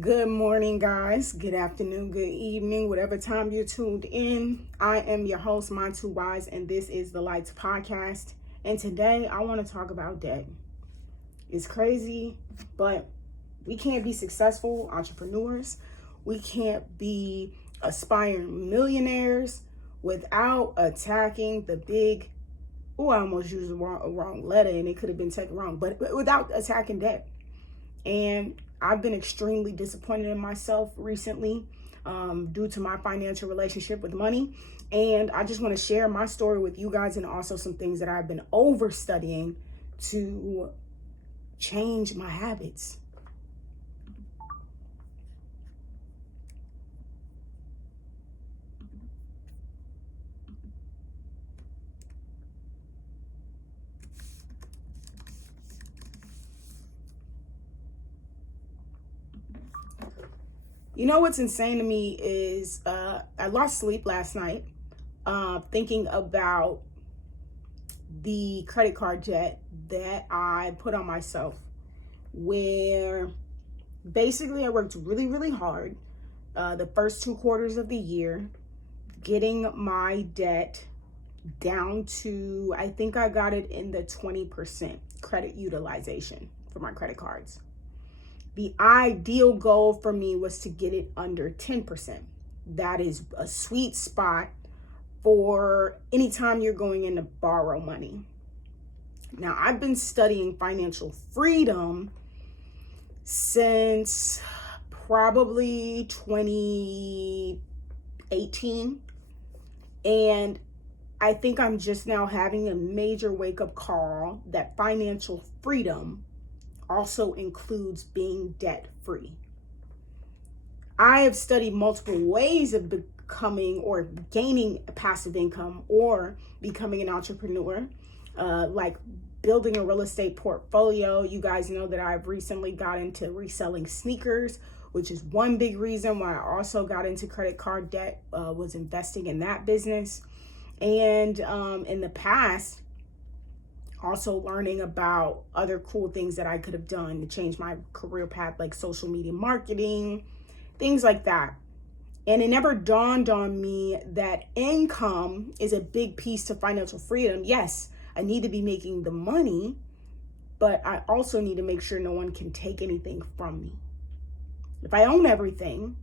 Good morning, guys. Good afternoon, good evening, whatever time you're tuned in. I am your host, Mind Too Wise, and this is the Lights Podcast. And today I want to talk about debt. It's crazy, but we can't be successful entrepreneurs. We can't be aspiring millionaires without attacking the big, I almost used the wrong letter and it could have been taken wrong, but without attacking debt. And I've been extremely disappointed in myself recently due to my financial relationship with money. And I just want to share my story with you guys and also some things that I've been overstudying to change my habits. You know what's insane to me is I lost sleep last night thinking about the credit card debt that I put on myself, where basically I worked really, really hard the first 2 quarters of the year, getting my debt down to, I think I got it in the 20% credit utilization for my credit cards. The ideal goal for me was to get it under 10%. That is a sweet spot for anytime you're going in to borrow money. Now, I've been studying financial freedom since probably 2018. And I think I'm just now having a major wake-up call that financial freedom also includes being debt-free. I have studied multiple ways of becoming or gaining passive income or becoming an entrepreneur, like building a real estate portfolio. You guys know that I've recently got into reselling sneakers, which is one big reason why I also got into credit card debt, was investing in that business. And in the past, also learning about other cool things that I could have done to change my career path, like social media marketing, things like that. And it never dawned on me that income is a big piece to financial freedom. Yes, I need to be making the money, but I also need to make sure no one can take anything from me. If I own everything,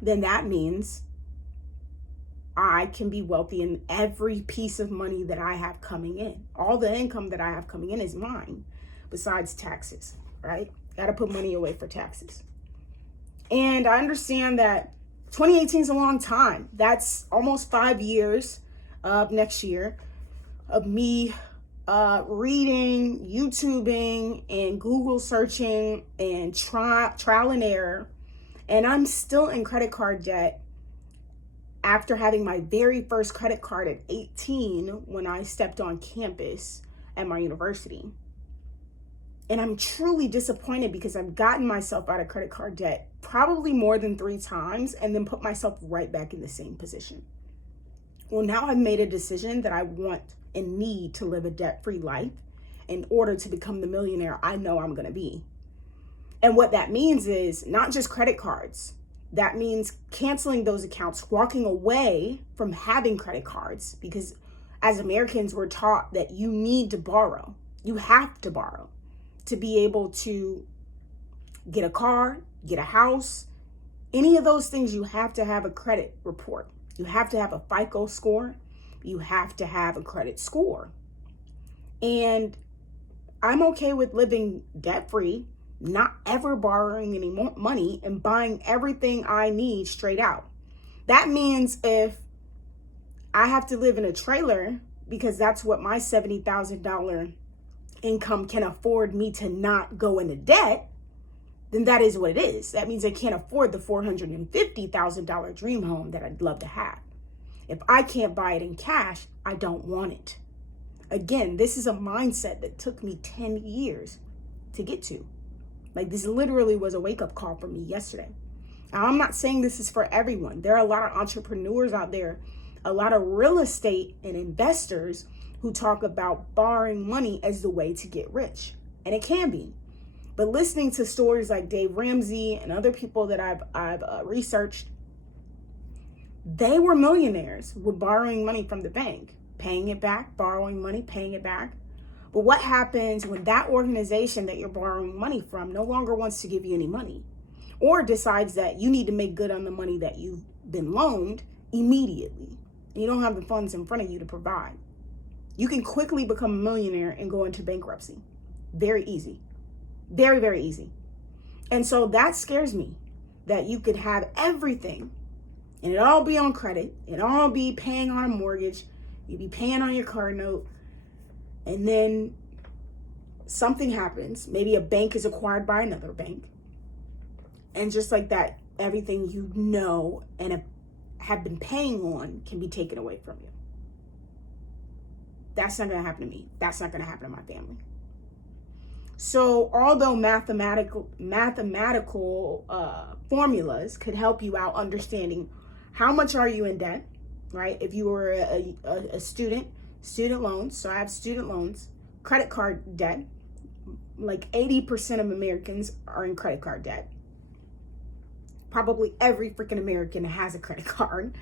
then that means I can be wealthy in every piece of money that I have coming in. All the income that I have coming in is mine, besides taxes, right? Got to put money away for taxes. And I understand that 2018 is a long time. That's almost 5 years of next year of me reading, YouTubing, and Google searching and trial and error. And I'm still in credit card debt after having my very first credit card at 18 when I stepped on campus at my university. And I'm truly disappointed because I've gotten myself out of credit card debt probably more than 3 times and then put myself right back in the same position. Well, now I've made a decision that I want and need to live a debt-free life in order to become the millionaire I know I'm going to be. And what that means is not just credit cards. That means canceling those accounts, walking away from having credit cards, because as Americans, we're taught that you need to borrow. You have to borrow to be able to get a car, get a house. Any of those things, you have to have a credit report. You have to have a FICO score. You have to have a credit score. And I'm okay with living debt-free, not ever borrowing any more money and buying everything I need straight out. That means if I have to live in a trailer because that's what my $70,000 income can afford me to not go into debt, then that is what it is. That means I can't afford the $450,000 dream home that I'd love to have. If I can't buy it in cash, I don't want it. Again, this is a mindset that took me 10 years to get to. Like, this literally was a wake-up call for me yesterday. Now, I'm not saying this is for everyone. There are a lot of entrepreneurs out there, a lot of real estate and investors who talk about borrowing money as the way to get rich. And it can be. But listening to stories like Dave Ramsey and other people that I've researched, they were millionaires with borrowing money from the bank, paying it back, borrowing money, paying it back. But what happens when that organization that you're borrowing money from no longer wants to give you any money, or decides that you need to make good on the money that you've been loaned immediately? You don't have the funds in front of you to provide. You can quickly become a millionaire and go into bankruptcy. Very easy. Very, very easy. And so that scares me, that you could have everything and it all be on credit. It all be paying on a mortgage. You'd be paying on your car note. And then something happens. Maybe a bank is acquired by another bank. And just like that, everything you know and have been paying on can be taken away from you. That's not going to happen to me. That's not going to happen to my family. So although mathematical formulas could help you out understanding how much are you in debt, right? If you were a student loans. So I have student loans, credit card debt. Like 80% of Americans are in credit card debt. Probably every freaking American has a credit card.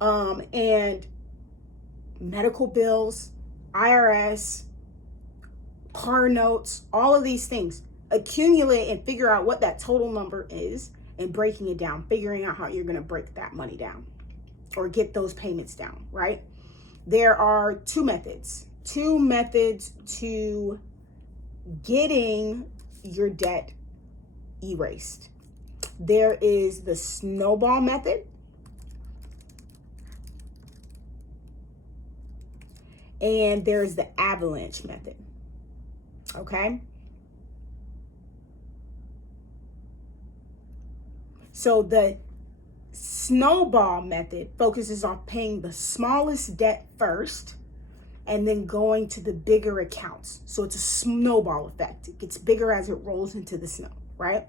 And medical bills, IRS, car notes, all of these things. Accumulate and figure out what that total number is and breaking it down, figuring out how you're going to break that money down or get those payments down, right? There are two methods to getting your debt erased. There is the snowball method, and there's the avalanche method. Okay? So the snowball method focuses on paying the smallest debt first and then going to the bigger accounts. So it's a snowball effect. It gets bigger as it rolls into the snow, right?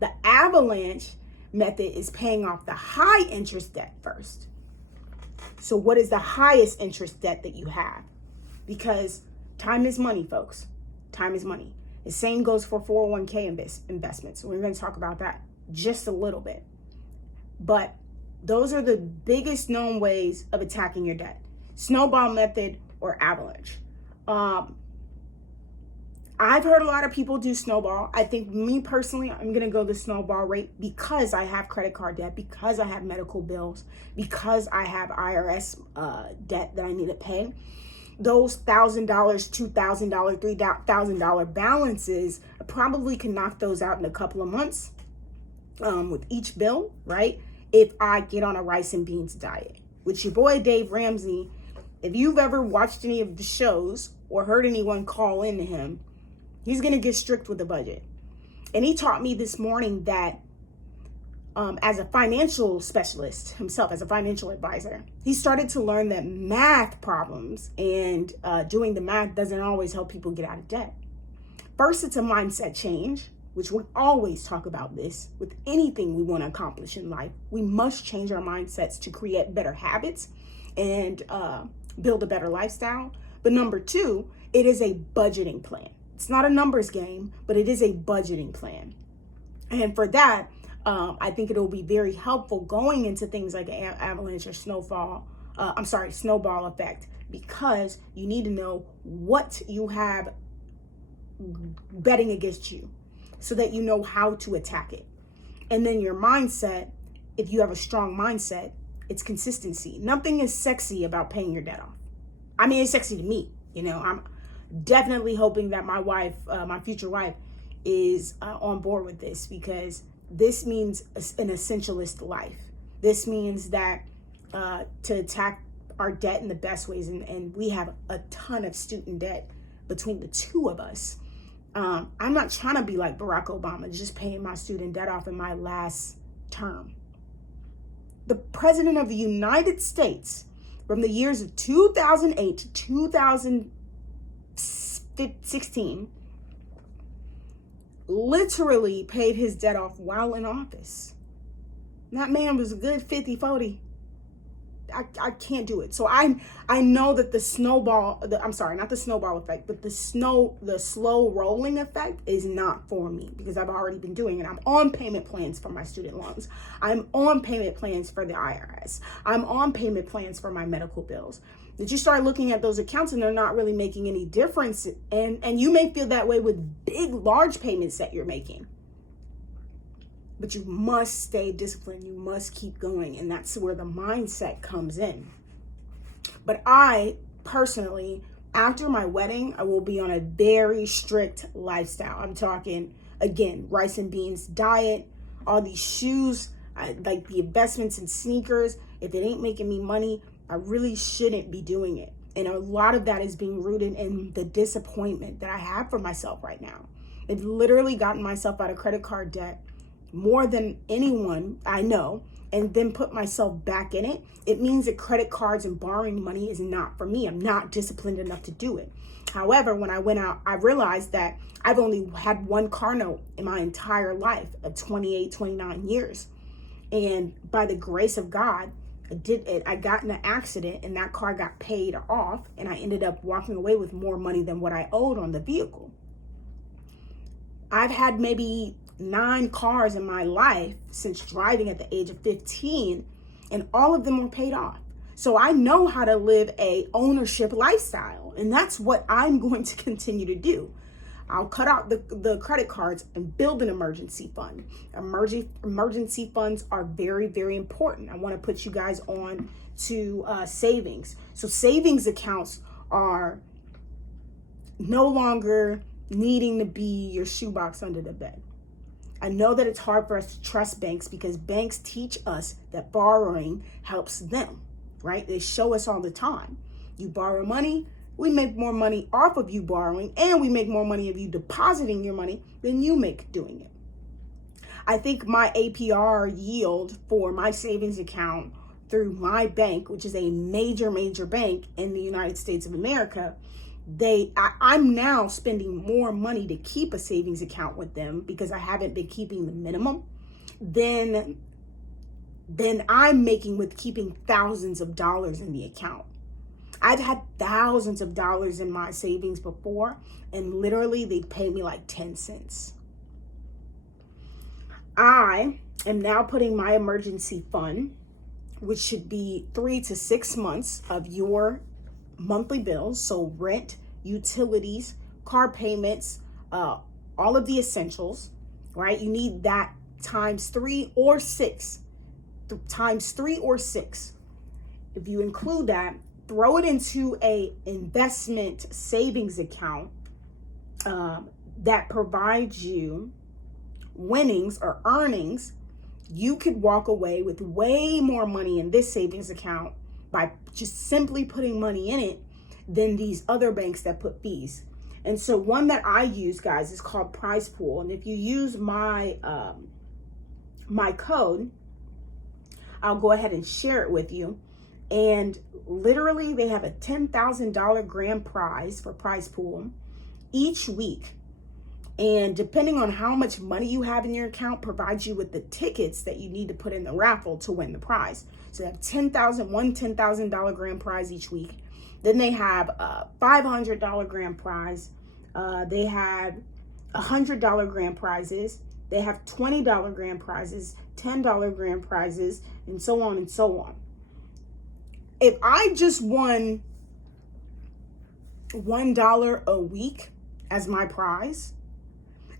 The avalanche method is paying off the high interest debt first. So what is the highest interest debt that you have? Because time is money, folks. Time is money. The same goes for 401k investments. We're going to talk about that just a little bit. But those are the biggest known ways of attacking your debt. Snowball method or avalanche. I've heard a lot of people do snowball. I think me personally, I'm going to go the snowball rate because I have credit card debt, because I have medical bills, because I have IRS debt that I need to pay. Those $1,000, $2,000, $3,000 balances, I probably can knock those out in a couple of months with each bill, right? If I get on a rice and beans diet. With your boy Dave Ramsey, if you've ever watched any of the shows or heard anyone call into him, he's going to get strict with the budget. And he taught me this morning that as a financial specialist himself, as a financial advisor, he started to learn that math problems and doing the math doesn't always help people get out of debt. First, it's a mindset change, which we always talk about this with anything we want to accomplish in life. We must change our mindsets to create better habits and build a better lifestyle. But number two, it is a budgeting plan. It's not a numbers game, but it is a budgeting plan. And for that, I think it'll be very helpful going into things like avalanche or snowball effect, because you need to know what you have betting against you so that you know how to attack it. And then your mindset, if you have a strong mindset, it's consistency. Nothing is sexy about paying your debt off. I mean, it's sexy to me. You know, I'm definitely hoping that my wife, my future wife, is on board with this, because this means an essentialist life. This means that to attack our debt in the best ways, and we have a ton of student debt between the two of us. I'm not trying to be like Barack Obama, just paying my student debt off in my last term. The President of the United States, from the years of 2008 to 2016, literally paid his debt off while in office. That man was a good 50-40. I can't do it. So I know that I'm sorry, not the snowball effect, but the slow rolling effect is not for me, because I've already been doing it. I'm on payment plans for my student loans. I'm on payment plans for the IRS. I'm on payment plans for my medical bills. That you start looking at those accounts and they're not really making any difference. And you may feel that way with large payments that you're making. But you must stay disciplined. You must keep going. And that's where the mindset comes in. But I personally, after my wedding, I will be on a very strict lifestyle. I'm talking, again, rice and beans diet, all these shoes, like the investments in sneakers. If it ain't making me money, I really shouldn't be doing it. And a lot of that is being rooted in the disappointment that I have for myself right now. I've literally gotten myself out of credit card debt more than anyone I know, and then put myself back in it. It means that credit cards and borrowing money is not for me. I'm not disciplined enough to do it. However, when I went out, I realized that I've only had one car note in my entire life of 28, 29 years. And by the grace of God, I got in an accident and that car got paid off, and I ended up walking away with more money than what I owed on the vehicle. I've had maybe 9 cars in my life since driving at the age of 15, and all of them were paid off. So I know how to live a ownership lifestyle, and that's what I'm going to continue to do. I'll cut out the credit cards and build an emergency fund. Emergency funds are very, very important. I want to put you guys on to savings. So savings accounts are no longer needing to be your shoebox under the bed. I know that it's hard for us to trust banks, because banks teach us that borrowing helps them, right? They show us all the time. You borrow money, we make more money off of you borrowing, and we make more money of you depositing your money than you make doing it. I think my APR yield for my savings account through my bank, which is a major, major bank in the United States of America, I'm now spending more money to keep a savings account with them, because I haven't been keeping the minimum, than I'm making with keeping thousands of dollars in the account. I've had thousands of dollars in my savings before, and literally they pay me like 10 cents. I am now putting my emergency fund, which should be 3 to 6 months of your monthly bills, so rent, utilities, car payments, all of the essentials, right? You need that times 3 or 6. Times 3 or 6. If you include that, throw it into a investment savings account that provides you winnings or earnings. You could walk away with way more money in this savings account by just simply putting money in it than these other banks that put fees. And so one that I use, guys, is called Prize Pool. And if you use my my code, I'll go ahead and share it with you. And literally they have a $10,000 grand prize for Prize Pool each week. And depending on how much money you have in your account, provides you with the tickets that you need to put in the raffle to win the prize. So they have $10,000 grand prize each week. Then they have a $500 grand prize. They have $100 grand prizes. They have $20 grand prizes, $10 grand prizes, and so on and so on. If I just won $1 a week as my prize,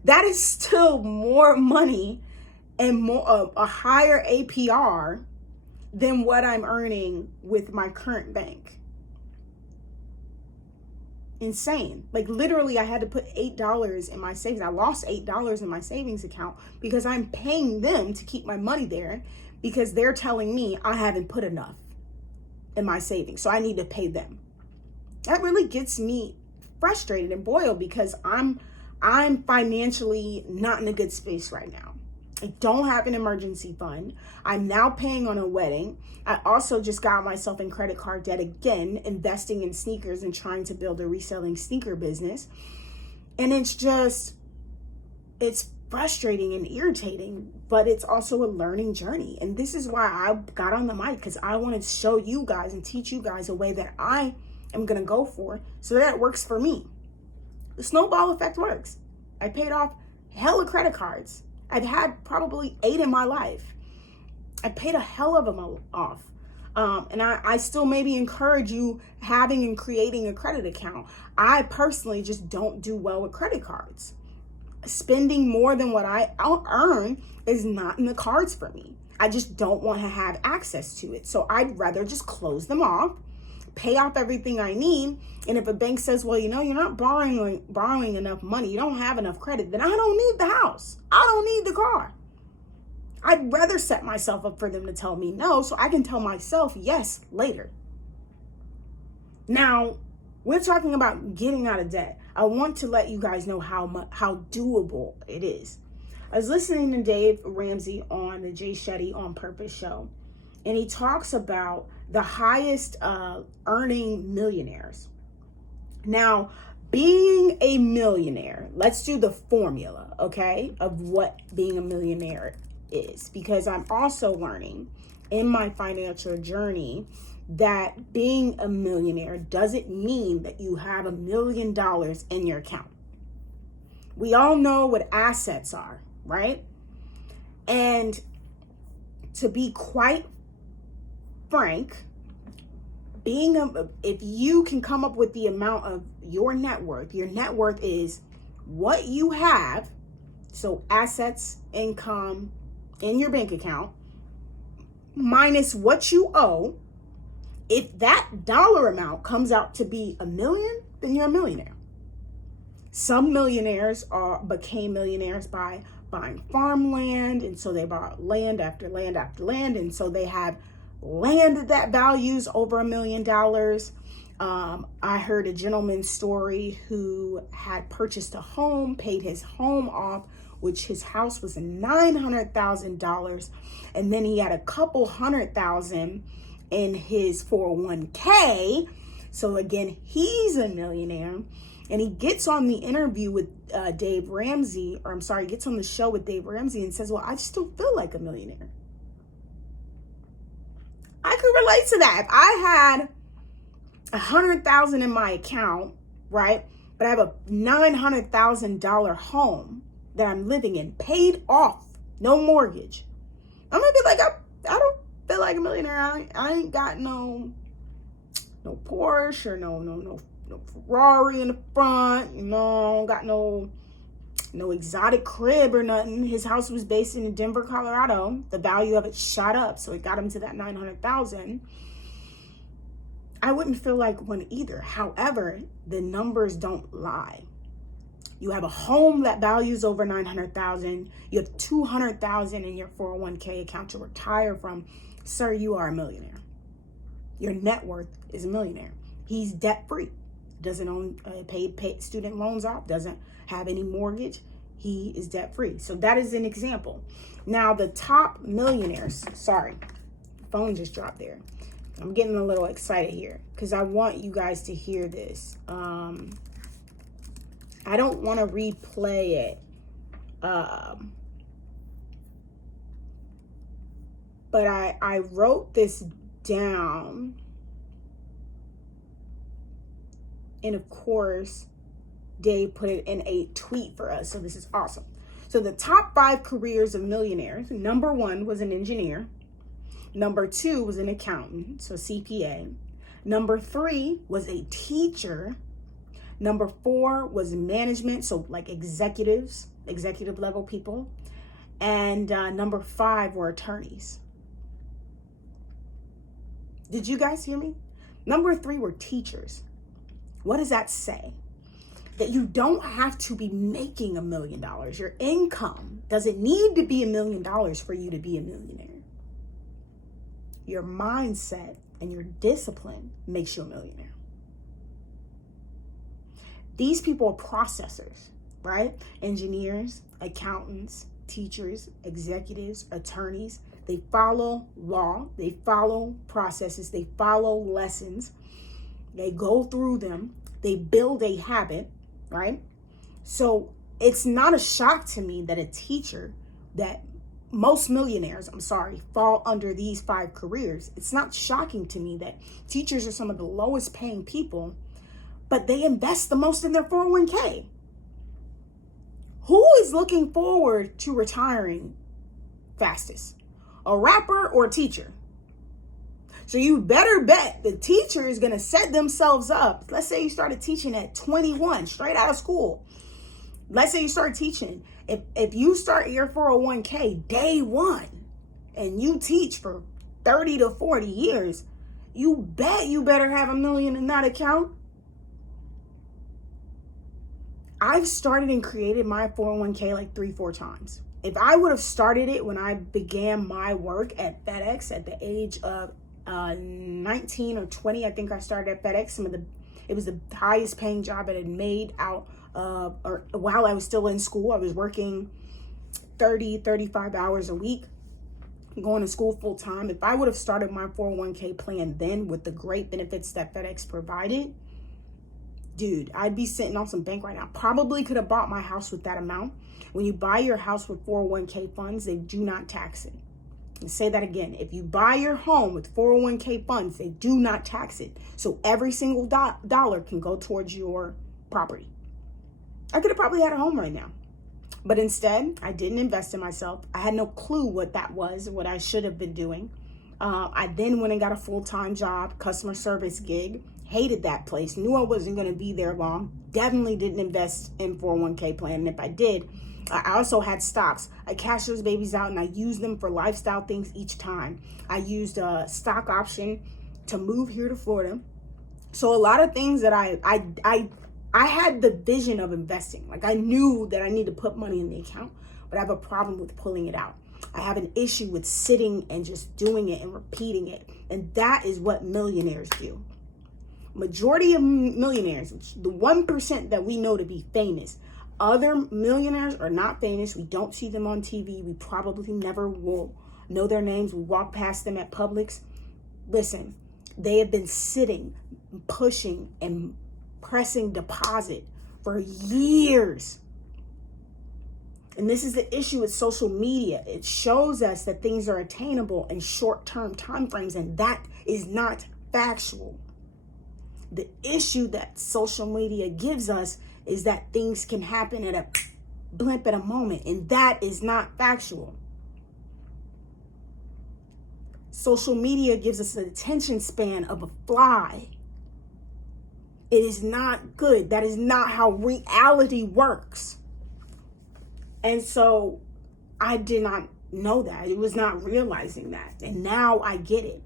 that is still more money and more a higher APR than what I'm earning with my current bank. Insane. Like literally I had to put $8 in my savings. I lost $8 in my savings account because I'm paying them to keep my money there, because they're telling me I haven't put enough in my savings, so I need to pay them. That really gets me frustrated and boiled, because I'm financially not in a good space right now. I don't have an emergency fund. I'm now paying on a wedding. I also just got myself in credit card debt again, investing in sneakers and trying to build a reselling sneaker business. And it's frustrating and irritating, but it's also a learning journey. And this is why I got on the mic, because I want to show you guys and teach you guys a way that I am going to go for so that it works for me. The snowball effect works. I paid off hella credit cards. I've had probably 8 in my life. I paid a hell of them off. And I still maybe encourage you having and creating a credit account. I personally just don't do well with credit cards. Spending more than what I earn is not in the cards for me. I just don't want to have access to it. So I'd rather just close them off, pay off everything I need. And if a bank says, well, you're not borrowing enough money, you don't have enough credit, then I don't need the house. I don't need the car. I'd rather set myself up for them to tell me no, so I can tell myself yes later. Now, we're talking about getting out of debt. I want to let you guys know how doable it is. I was listening to Dave Ramsey on the Jay Shetty On Purpose show, and he talks about the highest earning millionaires. Now, being a millionaire, let's do the formula, okay, of what being a millionaire is, because I'm also learning in my financial journey that being a millionaire doesn't mean that you have $1 million in your account. We all know what assets are, right? And to be quite frank, if you can come up with the amount of your net worth is what you have, so assets, income in your bank account, minus what you owe. If that dollar amount comes out to be $1 million, then you're a millionaire. Some millionaires became millionaires by buying farmland, and so they bought land after land after land, and so they have land that values over $1 million. I heard a gentleman's story who had purchased a home, paid his home off, which his house was $900,000, and then he had a couple $100,000 in his 401k. So again, he's a millionaire. And he gets on the interview with Dave Ramsey, gets on the show with Dave Ramsey and says, well, I just don't feel like a millionaire. I could relate to that. If I had $100,000 in my account, right, but I have a $900,000 home that I'm living in, paid off, no mortgage, I'm gonna be like, I don't feel like a millionaire. I ain't got no Porsche or no Ferrari in the front, got no exotic crib or nothing. His house was based in Denver, Colorado. The value of it shot up, so it got him to that $900,000. I wouldn't feel like one either. However, the numbers don't lie. You have a home that values over $900,000. You have $200,000 in your 401k account to retire from. Sir, you are a millionaire. Your net worth is a millionaire. He's debt free. Doesn't own pay student loans off. Doesn't have any mortgage. He is debt free. So that is an example. Now the top millionaires. Sorry, phone just dropped there. I'm getting a little excited here because I want you guys to hear this. I don't want to replay it. But I wrote this down. And of course, Dave put it in a tweet for us. So this is awesome. So the top 5 careers of millionaires. Number 1 was an engineer. Number 2 was an accountant, so CPA. Number 3 was a teacher. Number 4 was management, so like executive level people. And number 5 were attorneys. Did you guys hear me? Number 3 were teachers. What does that say? That you don't have to be making $1 million. Your income doesn't need to be $1 million for you to be a millionaire. Your mindset and your discipline makes you a millionaire. These people are processors, right? Engineers, accountants, teachers, executives, attorneys. They follow law. They follow processes. They follow lessons. They go through them. They build a habit, right? So it's not a shock to me that that most millionaires, fall under these 5 careers. It's not shocking to me that teachers are some of the lowest paying people, but they invest the most in their 401k. Who is looking forward to retiring fastest? A rapper or a teacher? So you better bet the teacher is going to set themselves up. Let's say you started teaching at 21, straight out of school. Let's say you start teaching. If you start your 401k day one and you teach for 30 to 40 years, you bet you better have $1 million in that account. I've started and created my 401k like 3-4 times. If I would have started it when I began my work at FedEx at the age of 19 or 20, I think I started at FedEx. It was the highest paying job I had made out of, or while I was still in school. I was working 35 hours a week, going to school full time. If I would have started my 401k plan then with the great benefits that FedEx provided, dude, I'd be sitting on some bank right now. Probably could have bought my house with that amount. When you buy your house with 401k funds, they do not tax it. And say that again. If you buy your home with 401k funds, they do not tax it. So every single dollar can go towards your property. I could have probably had a home right now. But instead, I didn't invest in myself. I had no clue what that was, what I should have been doing. I then went and got a full-time job, customer service gig. Hated that place. Knew I wasn't going to be there long. Definitely didn't invest in 401k plan. And if I did, I also had stocks. I cashed those babies out and I used them for lifestyle things each time. I used a stock option to move here to Florida. So a lot of things that I had the vision of investing. Like I knew that I need to put money in the account, but I have a problem with pulling it out. I have an issue with sitting and just doing it and repeating it. And that is what millionaires do. Majority of millionaires, the 1% that we know to be famous, other millionaires are not famous. We don't see them on TV. We probably never will know their names. We walk past them at Publix. Listen, they have been sitting, pushing, and pressing deposit for years. And this is the issue with social media. It shows us that things are attainable in short-term time frames, and that is not factual. The issue that social media gives us is that things can happen at a blip at a moment, and that is not factual. Social media gives us the attention span of a fly. It is not good. That is not how reality works. And so I did not know that. It was not realizing that. And now I get it.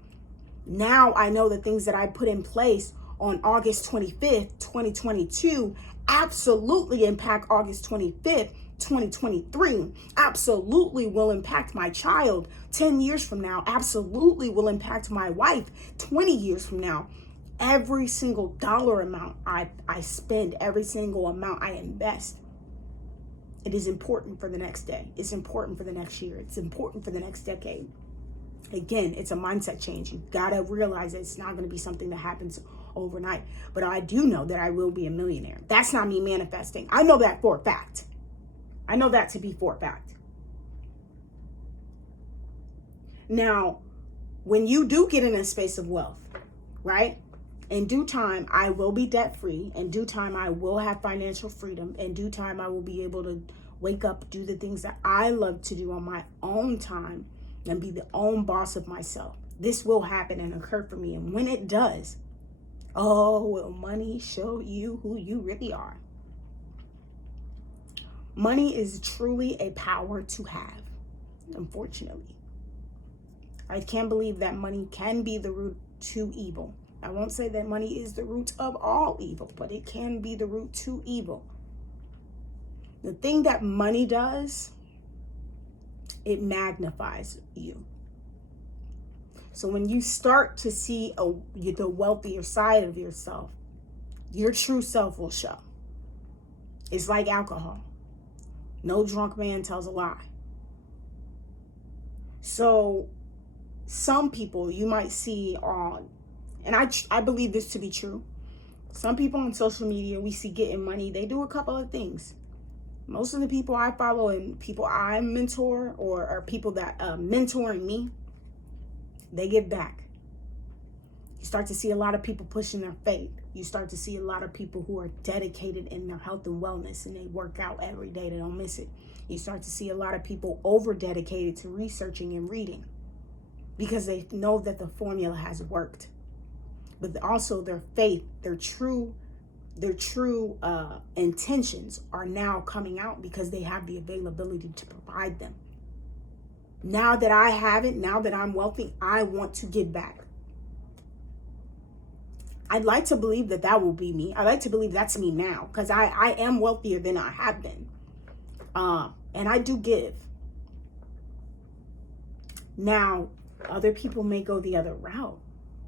Now I know the things that I put in place on August 25th, 2022 absolutely impact August 25th, 2023. Absolutely will impact my child 10 years from now. Absolutely will impact my wife 20 years from now. Every single dollar amount I spend, every single amount I invest, it is important for the next day. It's important for the next year. It's important for the next decade. Again, it's a mindset change. You gotta realize that it's not gonna be something that happens overnight. But I do know that I will be a millionaire. That's not me manifesting. I know that for a fact. I know that to be for a fact. Now, when you do get in a space of wealth, right? In due time, I will be debt free. In due time, I will have financial freedom. In due time, I will be able to wake up, do the things that I love to do on my own time, and be the own boss of myself. This will happen and occur for me. And when it does, oh, will money show you who you really are? Money is truly a power to have, unfortunately. I can't believe that money can be the root to evil. I won't say that money is the root of all evil, but it can be the root to evil. The thing that money does, it magnifies you. So when you start to see the wealthier side of yourself, your true self will show. It's like alcohol. No drunk man tells a lie. So some people you might see on, and I believe this to be true. Some people on social media we see getting money. They do a couple of things. Most of the people I follow and people I mentor or are people that mentoring me, they give back. You start to see a lot of people pushing their faith. You start to see a lot of people who are dedicated in their health and wellness, and they work out every day. They don't miss it. You start to see a lot of people over dedicated to researching and reading because they know that the formula has worked. But also their faith, their true intentions are now coming out because they have the availability to provide them. Now that I have it, now that I'm wealthy, I want to give back. I'd like to believe that will be me. I like to believe that's me now because I am wealthier than I have been. And I do give. Now, other people may go the other route.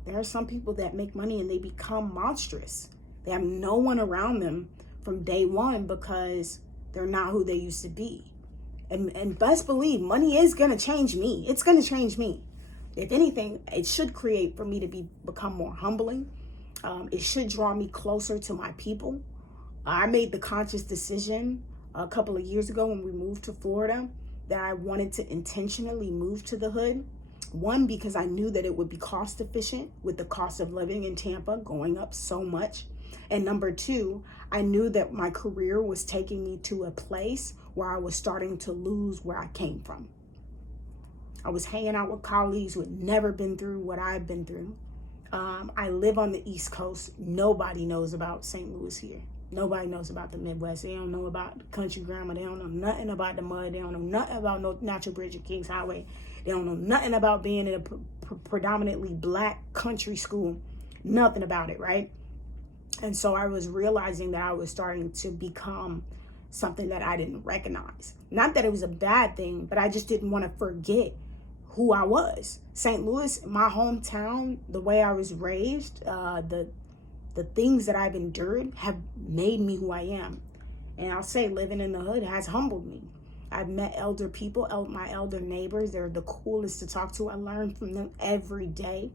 There are some people that make money and they become monstrous. They have no one around them from day one because they're not who they used to be. And best believe, money is going to change me. It's going to change me. If anything, it should create for me to become more humbling. It should draw me closer to my people. I made the conscious decision a couple of years ago when we moved to Florida that I wanted to intentionally move to the hood. One, because I knew that it would be cost efficient with the cost of living in Tampa going up so much. And number two, I knew that my career was taking me to a place where I was starting to lose where I came from. I was hanging out with colleagues who had never been through what I've been through. I live on the East Coast. Nobody knows about St. Louis here. Nobody knows about the Midwest. They don't know about the country grammar. They don't know nothing about the mud. They don't know nothing about no Natural Bridge or Kings Highway. They don't know nothing about being in a predominantly black country school. Nothing about it, right? And so I was realizing that I was starting to become something that I didn't recognize. Not that it was a bad thing, but I just didn't want to forget who I was. St. Louis, my hometown, the way I was raised, the things that I've endured have made me who I am. And I'll say living in the hood has humbled me. I've met elder people, my elder neighbors. They're the coolest to talk to. I learn from them every day.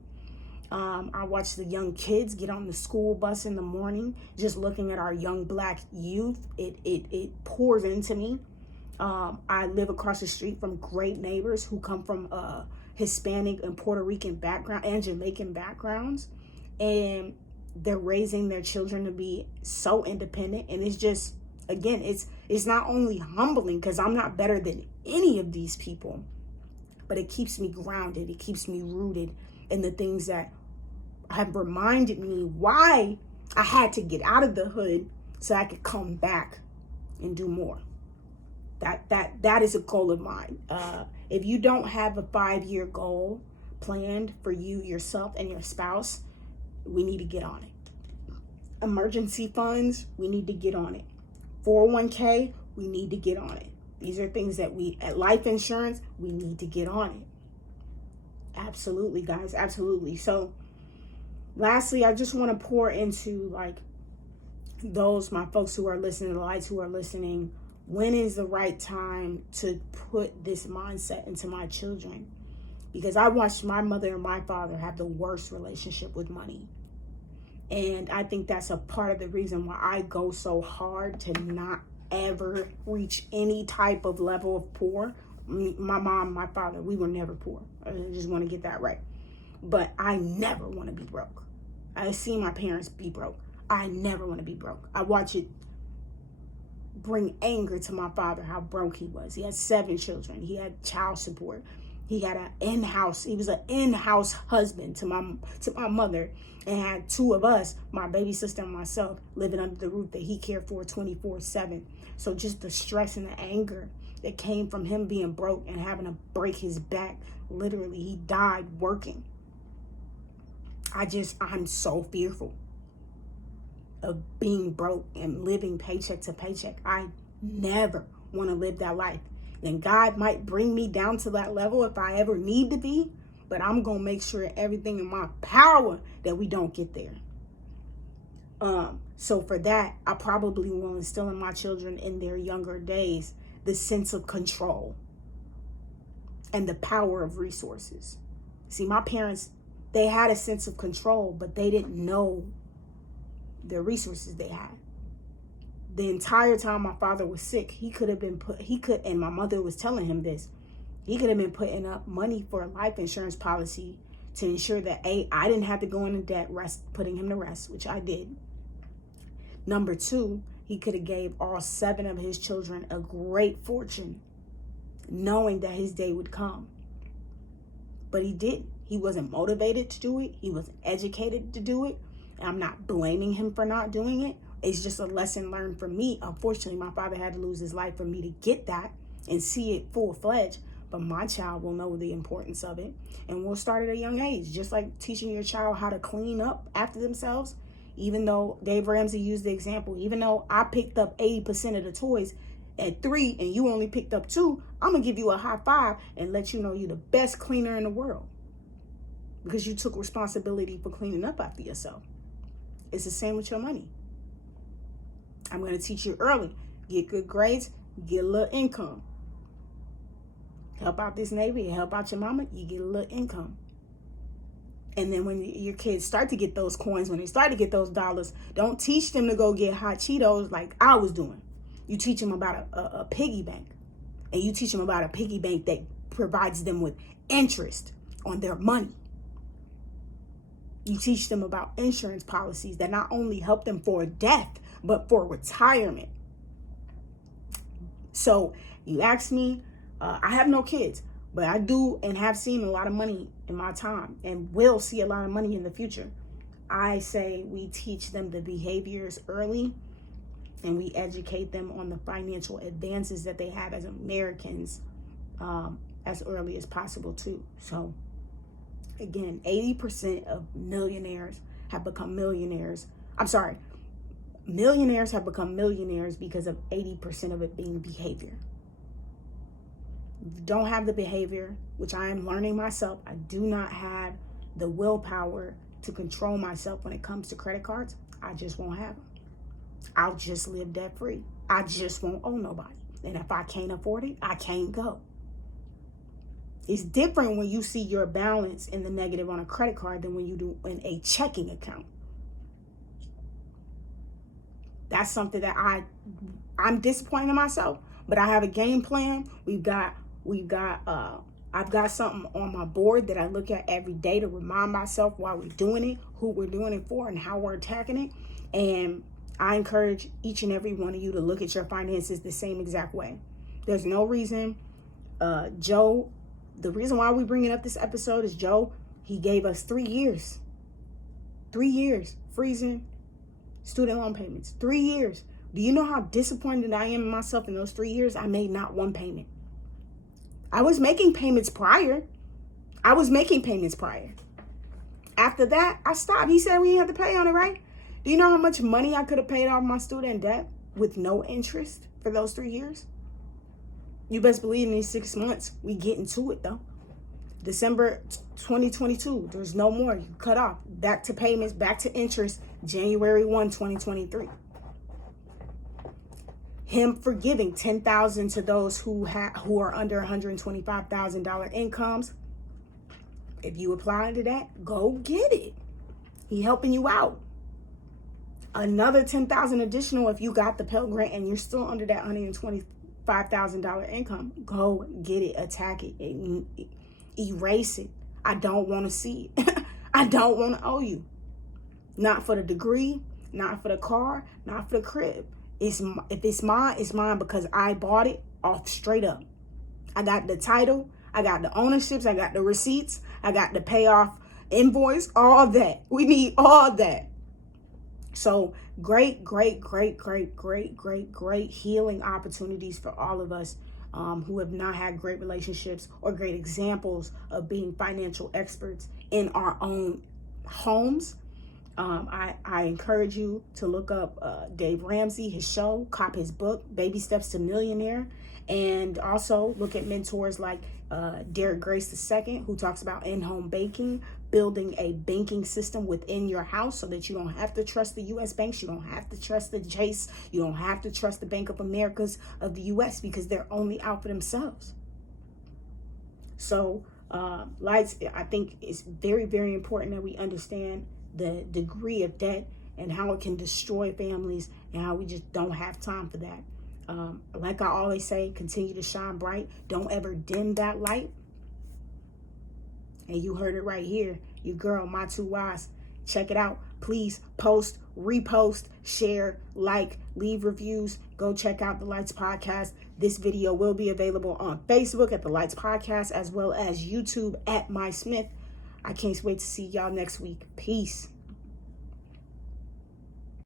I watch the young kids get on the school bus in the morning. Just looking at our young black youth, it pours into me. I live across the street from great neighbors who come from Hispanic and Puerto Rican background and Jamaican backgrounds. And they're raising their children to be so independent. And it's just, again, it's not only humbling because I'm not better than any of these people, but it keeps me grounded. It keeps me rooted in the things that have reminded me why I had to get out of the hood so I could come back and do more. That is a goal of mine. If you don't have a 5-year goal planned for you, yourself, and your spouse, we need to get on it. Emergency funds, we need to get on it. 401k, we need to get on it. These are things that at life insurance, we need to get on it. Absolutely, guys, absolutely. So lastly, I just want to pour into my folks who are listening, the lights who are listening. When is the right time to put this mindset into my children? Because I watched my mother and my father have the worst relationship with money. And I think that's a part of the reason why I go so hard to not ever reach any type of level of poor. My mom, my father, we were never poor. I just want to get that right. But I never want to be broke. I see my parents be broke. I never want to be broke. I watch it bring anger to my father, how broke he was. He had 7 children. He had child support. He had he was an in-house husband to my mother, and had 2 of us, my baby sister and myself, living under the roof that he cared for 24/7. So just the stress and the anger that came from him being broke and having to break his back. Literally, he died working. I'm so fearful of being broke and living paycheck to paycheck. I never want to live that life. And God might bring me down to that level if I ever need to be, but I'm going to make sure everything in my power that we don't get there. So for that, I probably will instill in my children in their younger days the sense of control and the power of resources. See, my parents, they had a sense of control, but they didn't know the resources they had. The entire time my father was sick, and my mother was telling him this, he could have been putting up money for a life insurance policy to ensure that I didn't have to go into debt, putting him to rest, which I did. Number two, he could have gave all 7 of his children a great fortune, knowing that his day would come. But he didn't. He wasn't motivated to do it. He wasn't educated to do it. And I'm not blaming him for not doing it. It's just a lesson learned for me. Unfortunately, my father had to lose his life for me to get that and see it full-fledged. But my child will know the importance of it. And we'll start at a young age, just like teaching your child how to clean up after themselves. Even though Dave Ramsey used the example, even though I picked up 80% of the toys at 3 and you only picked up 2, I'm going to give you a high five and let you know you're the best cleaner in the world because you took responsibility for cleaning up after yourself. It's the same with your money. I'm going to teach you early. Get good grades, get a little income. Help out this neighbor, you help out your mama, you get a little income. And then when your kids start to get those coins, when they start to get those dollars, don't teach them to go get hot Cheetos like I was doing. You teach them about a piggy bank. And you teach them about a piggy bank that provides them with interest on their money. You teach them about insurance policies that not only help them for death, but for retirement. So you ask me, I have no kids, but I do and have seen a lot of money in my time and will see a lot of money in the future. I say we teach them the behaviors early and we educate them on the financial advances that they have as Americans as early as possible too. So again, 80% of millionaires have become millionaires. Millionaires have become millionaires because of 80% of it being behavior. If you don't have the behavior, which I am learning myself, I do not have the willpower to control myself when it comes to credit cards. I just won't have them. I'll just live debt free. I just won't owe nobody. And if I can't afford it, I can't go. It's different when you see your balance in the negative on a credit card than when you do in a checking account. That's something that I'm disappointed in myself, but I have a game plan. I've got something on my board that I look at every day to remind myself why we're doing it, who we're doing it for, and how we're attacking it. And I encourage each and every one of you to look at your finances the same exact way. There's no reason, Joe, the reason why we're bringing up this episode is Joe, he gave us 3 years. 3 years freezing student loan payments. 3 years. Do you know how disappointed I am in myself in those 3 years? I made not one payment. I was making payments prior. After that, I stopped. He said we have to pay on it, right? Do you know how much money I could have paid off my student debt with no interest for those 3 years? You best believe in these 6 months, we get into it though. December 2022, there's no more. You cut off. Back to payments, back to interest, January 1, 2023. Him forgiving $10,000 to those who are under $125,000 incomes. If you apply to that, go get it. He helping you out. Another $10,000 additional if you got the Pell Grant and you're still under that $125,000 income. Go get it. Attack it. Erase it. I don't want to see it. I don't want to owe you. Not for the degree, not for the car, not for the crib. If it's mine, it's mine because I bought it off straight up. I got the title, I got the ownerships, I got the receipts, I got the payoff invoice, all that. We need all that. So great healing opportunities for all of us who have not had great relationships or great examples of being financial experts in our own homes. I encourage you to look up Dave Ramsey, his show, cop his book, Baby Steps to Millionaire, and also look at mentors like Derek Grace II, who talks about in-home banking, building a banking system within your house so that you don't have to trust the U.S. banks, you don't have to trust the Chase, you don't have to trust the Bank of Americas of the U.S. because they're only out for themselves. So, I think it's very, very important that we understand the degree of debt and how it can destroy families and how we just don't have time for that. Like I always say, continue to shine bright. Don't ever dim that light. And you heard it right here. Your girl, My Two Wise. Check it out. Please post, repost, share, like, leave reviews. Go check out the Lights Podcast. This video will be available on Facebook at the Lights Podcast, as well as YouTube at My Smith. I can't wait to see y'all next week. Peace.